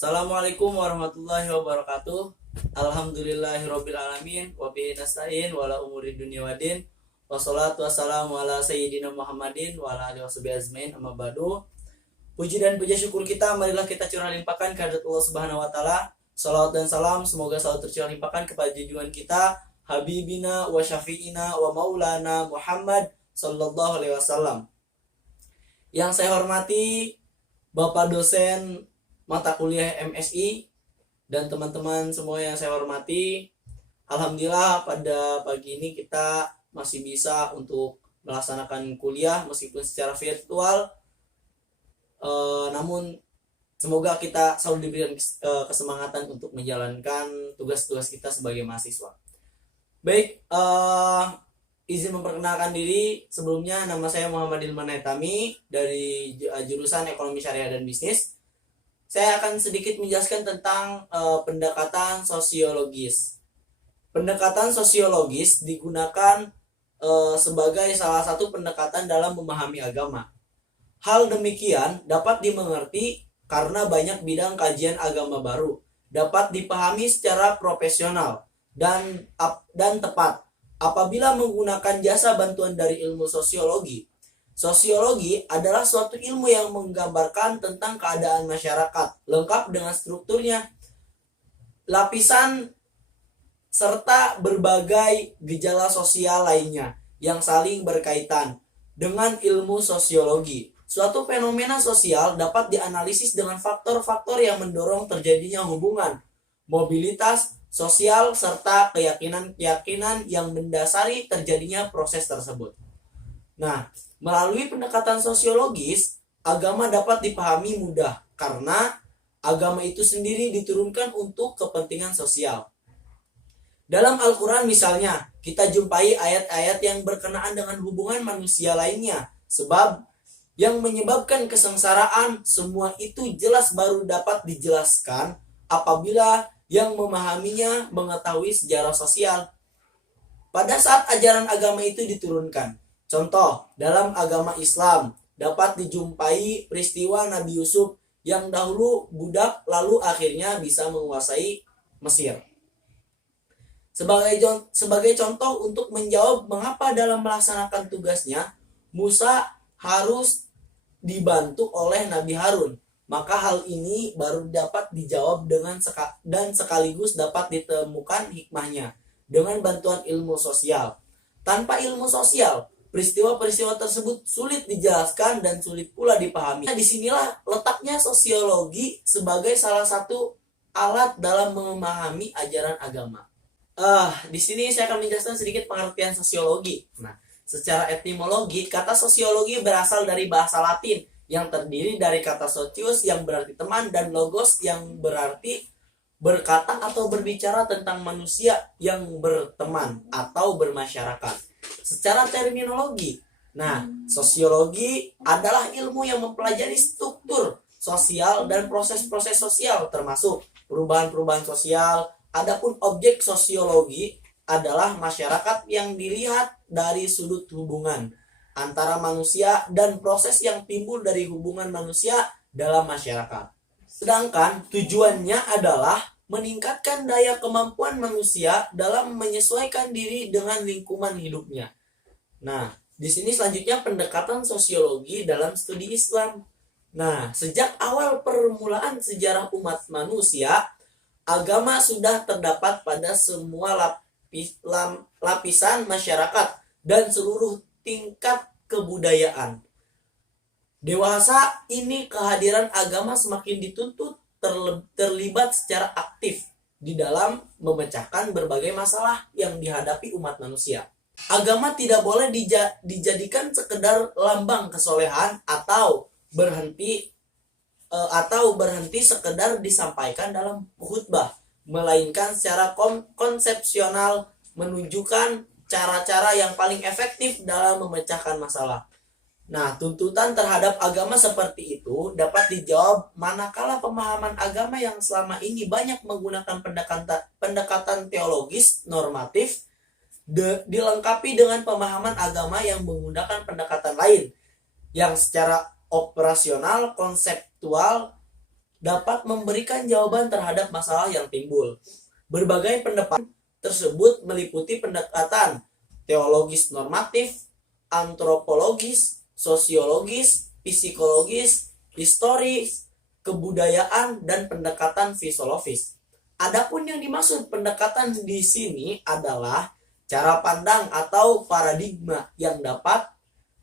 Assalamualaikum warahmatullahi wabarakatuh. Alhamdulillahirabbil alamin wa bihi nasta'in wala umuri dunya waddin. Wassalatu wassalamu ala sayyidina Muhammadin wa ala alihi washabihi ajmain. Amma ba'du. Puji dan puja syukur kita marilah kita curah limpahkan kehadirat Allah Subhanahu wa taala. Salawat dan salam semoga selalu tercurah limpahkan kepada junjungan kita Habibina wa Syafi'ina wa Maulana Muhammad sallallahu alaihi wasallam. Yang saya hormati Bapak dosen mata kuliah MSI dan teman-teman semua yang saya hormati, alhamdulillah pada pagi ini kita masih bisa untuk melaksanakan kuliah meskipun secara virtual. Namun semoga kita selalu diberikan kesemangatan untuk menjalankan tugas-tugas kita sebagai mahasiswa. Baik, izin memperkenalkan diri. Sebelumnya nama saya Muhammad Ilman Haitami dari jurusan Ekonomi Syariah dan Bisnis. Saya akan sedikit menjelaskan tentang pendekatan sosiologis. Pendekatan sosiologis digunakan sebagai salah satu pendekatan dalam memahami agama. Hal demikian dapat dimengerti karena banyak bidang kajian agama baru dapat dipahami secara profesional dan tepat apabila menggunakan jasa bantuan dari ilmu sosiologi. Sosiologi adalah suatu ilmu yang menggambarkan tentang keadaan masyarakat, lengkap dengan strukturnya, lapisan, serta berbagai gejala sosial lainnya yang saling berkaitan dengan ilmu sosiologi. Suatu fenomena sosial dapat dianalisis dengan faktor-faktor yang mendorong terjadinya hubungan, mobilitas sosial, serta keyakinan-keyakinan yang mendasari terjadinya proses tersebut. Nah, melalui pendekatan sosiologis, agama dapat dipahami mudah karena agama itu sendiri diturunkan untuk kepentingan sosial. Dalam Al-Quran misalnya, kita jumpai ayat-ayat yang berkenaan dengan hubungan manusia lainnya. Sebab yang menyebabkan kesengsaraan, semua itu jelas baru dapat dijelaskan apabila yang memahaminya mengetahui sejarah sosial pada saat ajaran agama itu diturunkan. Contoh, dalam agama Islam dapat dijumpai peristiwa Nabi Yusuf yang dahulu budak lalu akhirnya bisa menguasai Mesir. Sebagai contoh untuk menjawab mengapa dalam melaksanakan tugasnya Musa harus dibantu oleh Nabi Harun, maka hal ini baru dapat dijawab dan sekaligus dapat ditemukan hikmahnya dengan bantuan ilmu sosial. Tanpa ilmu sosial, peristiwa-peristiwa tersebut sulit dijelaskan dan sulit pula dipahami. Nah, disinilah letaknya sosiologi sebagai salah satu alat dalam memahami ajaran agama. Di sini saya akan menjelaskan sedikit pengertian sosiologi. Nah, secara etimologi, kata sosiologi berasal dari bahasa Latin yang terdiri dari kata socius yang berarti teman dan logos yang berarti berkata atau berbicara tentang manusia yang berteman atau bermasyarakat. Secara terminologi, sosiologi adalah ilmu yang mempelajari struktur sosial dan proses-proses sosial termasuk perubahan-perubahan sosial. Adapun objek sosiologi adalah masyarakat yang dilihat dari sudut hubungan antara manusia dan proses yang timbul dari hubungan manusia dalam masyarakat. Sedangkan tujuannya adalah meningkatkan daya kemampuan manusia dalam menyesuaikan diri dengan lingkungan hidupnya. Nah, di sini selanjutnya pendekatan sosiologi dalam studi Islam. Nah, sejak awal permulaan sejarah umat manusia, agama sudah terdapat pada semua lapisan masyarakat dan seluruh tingkat kebudayaan. Dewasa ini kehadiran agama semakin dituntut terlibat secara aktif di dalam memecahkan berbagai masalah yang dihadapi umat manusia. Agama tidak boleh dijadikan sekedar lambang kesolehan atau berhenti sekedar disampaikan dalam khutbah, melainkan secara konsepsional menunjukkan cara-cara yang paling efektif dalam memecahkan masalah. Nah, tuntutan terhadap agama seperti itu dapat dijawab manakala pemahaman agama yang selama ini banyak menggunakan pendekatan teologis normatif dilengkapi dengan pemahaman agama yang menggunakan pendekatan lain yang secara operasional, konseptual, dapat memberikan jawaban terhadap masalah yang timbul. Berbagai pendekatan tersebut meliputi pendekatan teologis normatif, antropologis, sosiologis, psikologis, historis, kebudayaan, dan pendekatan filosofis. Adapun yang dimaksud pendekatan di sini adalah cara pandang atau paradigma yang dapat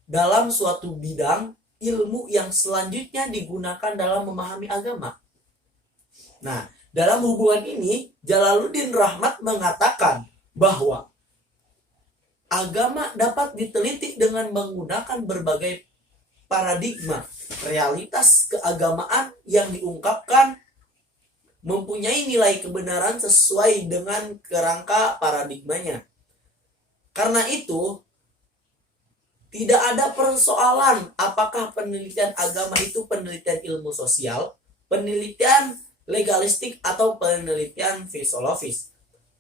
dalam suatu bidang ilmu yang selanjutnya digunakan dalam memahami agama. Nah, dalam hubungan ini Jalaluddin Rahmat mengatakan bahwa agama dapat diteliti dengan menggunakan berbagai paradigma. Realitas keagamaan yang diungkapkan mempunyai nilai kebenaran sesuai dengan kerangka paradigmanya. Karena itu, tidak ada persoalan apakah penelitian agama itu penelitian ilmu sosial, penelitian legalistik, atau penelitian filosofis.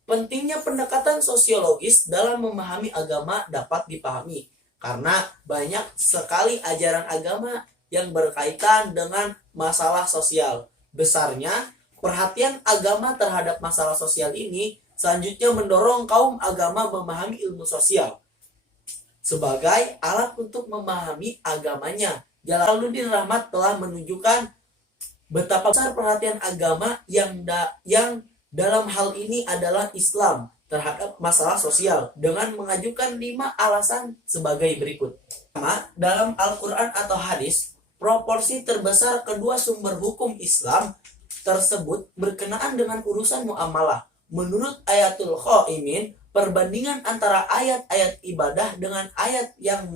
Pentingnya pendekatan sosiologis dalam memahami agama dapat dipahami karena banyak sekali ajaran agama yang berkaitan dengan masalah sosial. Besarnya perhatian agama terhadap masalah sosial ini selanjutnya mendorong kaum agama memahami ilmu sosial sebagai alat untuk memahami agamanya. Jalaluddin Rahmat telah menunjukkan betapa besar perhatian agama yang dalam hal ini adalah Islam terhadap masalah sosial dengan mengajukan 5 alasan sebagai berikut. Pertama, dalam Al-Quran atau hadis, proporsi terbesar kedua sumber hukum Islam tersebut berkenaan dengan urusan muamalah. Menurut Ayatul Qaimin, perbandingan antara ayat-ayat ibadah dengan ayat yang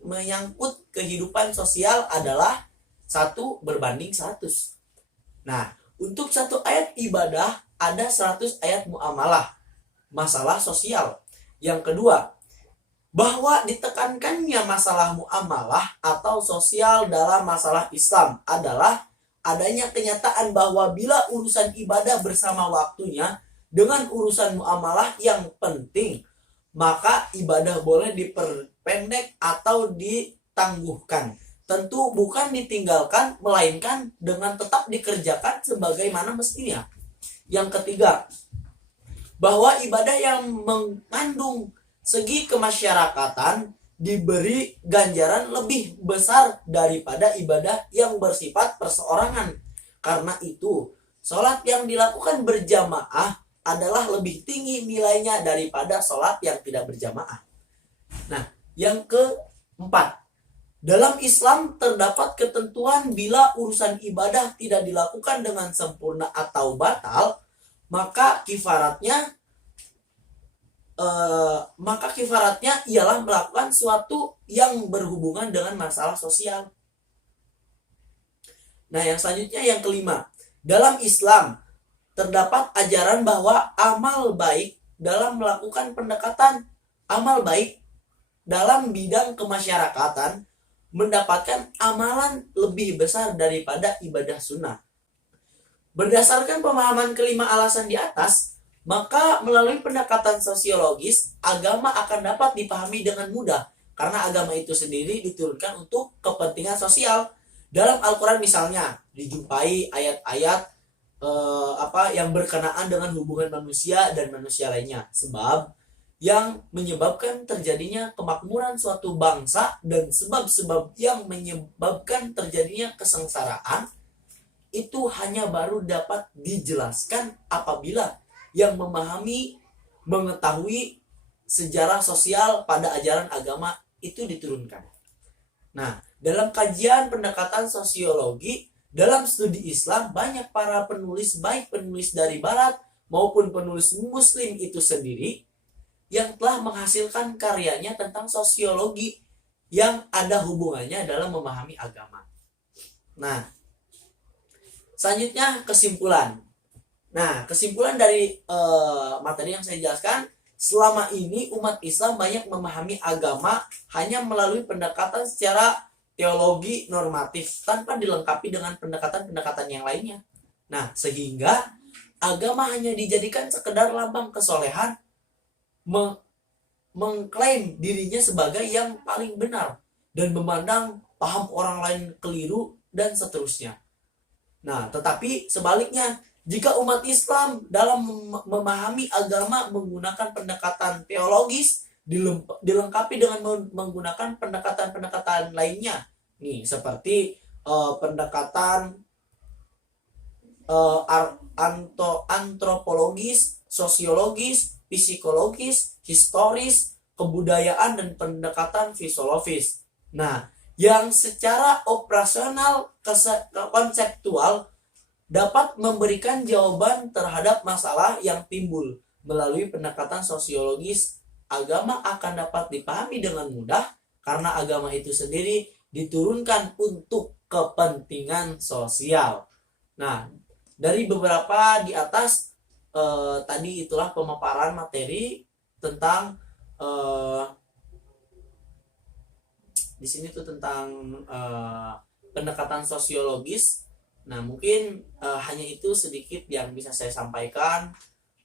menyangkut kehidupan sosial adalah 1 berbanding 100. Nah, untuk 1 ayat ibadah ada 100 ayat muamalah, masalah sosial. Yang kedua, bahwa ditekankannya masalah muamalah atau sosial dalam masalah Islam adalah adanya kenyataan bahwa bila urusan ibadah bersama waktunya dengan urusan muamalah yang penting, maka ibadah boleh diperpendek atau ditangguhkan. Tentu bukan ditinggalkan, melainkan dengan tetap dikerjakan sebagaimana mestinya. Yang ketiga, bahwa ibadah yang mengandung segi kemasyarakatan diberi ganjaran lebih besar daripada ibadah yang bersifat perseorangan. Karena itu, sholat yang dilakukan berjamaah adalah lebih tinggi nilainya daripada sholat yang tidak berjamaah. Nah, yang keempat, dalam Islam terdapat ketentuan bila urusan ibadah tidak dilakukan dengan sempurna atau batal, maka kifaratnya ialah melakukan suatu yang berhubungan dengan masalah sosial. Nah, yang selanjutnya yang kelima, dalam Islam terdapat ajaran bahwa amal baik dalam melakukan pendekatan amal baik dalam bidang kemasyarakatan mendapatkan amalan lebih besar daripada ibadah sunnah. Berdasarkan pemahaman kelima alasan di atas, maka melalui pendekatan sosiologis, agama akan dapat dipahami dengan mudah karena agama itu sendiri diturunkan untuk kepentingan sosial. Dalam Al-Quran misalnya dijumpai ayat-ayat yang berkenaan dengan hubungan manusia dan manusia lainnya, sebab yang menyebabkan terjadinya kemakmuran suatu bangsa dan sebab-sebab yang menyebabkan terjadinya kesengsaraan itu hanya baru dapat dijelaskan apabila yang mengetahui sejarah sosial pada ajaran agama itu diturunkan. Nah, dalam kajian pendekatan sosiologi dalam studi Islam, banyak para penulis, baik penulis dari Barat maupun penulis Muslim itu sendiri, yang telah menghasilkan karyanya tentang sosiologi yang ada hubungannya dalam memahami agama. Nah, selanjutnya kesimpulan. Nah, kesimpulan dari materi yang saya jelaskan, selama ini umat Islam banyak memahami agama hanya melalui pendekatan secara teologi normatif tanpa dilengkapi dengan pendekatan-pendekatan yang lainnya. Nah, sehingga agama hanya dijadikan sekedar lambang kesolehan, mengklaim dirinya sebagai yang paling benar dan memandang paham orang lain keliru dan seterusnya. Nah, tetapi sebaliknya, jika umat Islam dalam memahami agama menggunakan pendekatan teologis, dilengkapi dengan menggunakan pendekatan-pendekatan lainnya, nih seperti pendekatan antropologis, sosiologis, psikologis, historis, kebudayaan, dan pendekatan filosofis. Nah, yang secara operasional konseptual dapat memberikan jawaban terhadap masalah yang timbul melalui pendekatan sosiologis. Agama akan dapat dipahami dengan mudah karena agama itu sendiri diturunkan untuk kepentingan sosial. Nah, dari beberapa di atas tadi itulah pemaparan materi tentang di sini tuh tentang pendekatan sosiologis. Nah, mungkin hanya itu sedikit yang bisa saya sampaikan,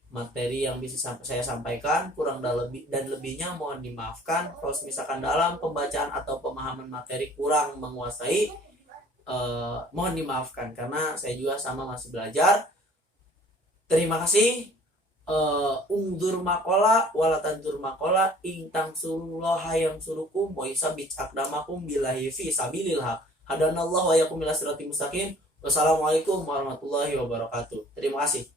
materi yang bisa saya sampaikan, kurang dan lebihnya mohon dimaafkan. Kalau misalkan dalam pembacaan atau pemahaman materi kurang menguasai, mohon dimaafkan karena saya juga sama masih belajar. Terima kasih. Ungdur makola walatantur makola ingtang surullaha yang surukum wa isabit akdamakum billahi fi sabilillah hadanallahu wa yakum ila siratim mustaqim. Wassalamualaikum warahmatullahi wabarakatuh. Terima kasih.